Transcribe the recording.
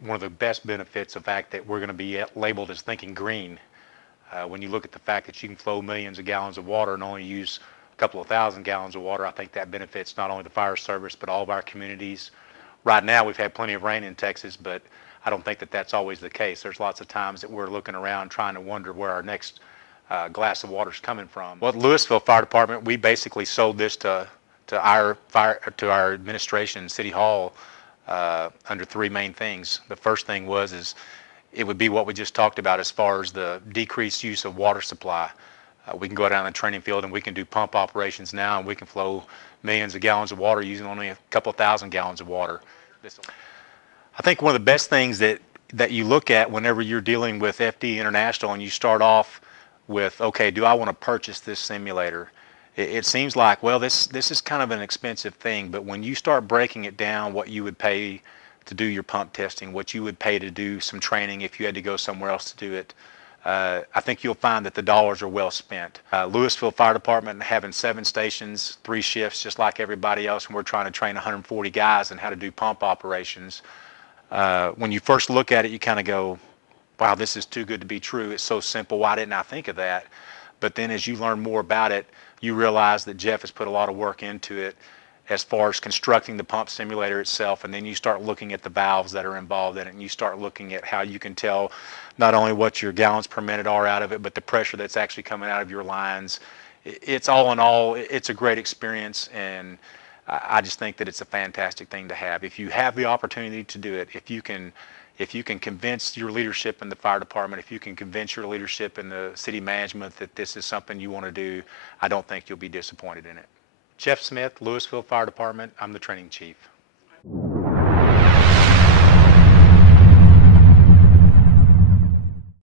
one of the best benefits, the fact that we're going to be labeled as thinking green. When you look at the fact that you can flow millions of gallons of water and only use a couple of thousand gallons of water, I think that benefits not only the fire service but all of our communities. Right now we've had plenty of rain in Texas, but I don't think that that's always the case. There's lots of times that we're looking around trying to wonder where our next glass of water is coming from. Well, the Lewisville Fire Department, we basically sold this to our administration, City Hall, under three main things. The first thing is it would be what we just talked about as far as the decreased use of water supply. We can go down the training field and we can do pump operations now, and we can flow millions of gallons of water using only a couple thousand gallons of water. I think one of the best things that you look at whenever you're dealing with FD International and you start off with, okay, do I want to purchase this simulator? It seems like, well, this is kind of an expensive thing, but when you start breaking it down, what you would pay to do your pump testing, what you would pay to do some training if you had to go somewhere else to do it, I think you'll find that the dollars are well spent. Lewisville Fire Department having 7 stations, 3 shifts, just like everybody else, and we're trying to train 140 guys on how to do pump operations. When you first look at it, you kind of go, wow, this is too good to be true. It's so simple. Why didn't I think of that? But then as you learn more about it, you realize that Jeff has put a lot of work into it as far as constructing the pump simulator itself, and then you start looking at the valves that are involved in it, and you start looking at how you can tell not only what your gallons per minute are out of it, but the pressure that's actually coming out of your lines. It's all in all, it's a great experience, and I just think that it's a fantastic thing to have. If you have the opportunity to do it, if you can convince your leadership in the fire department, if you can convince your leadership in the city management that this is something you want to do, I don't think you'll be disappointed in it. Jeff Smith, Lewisville Fire Department. I'm the training chief.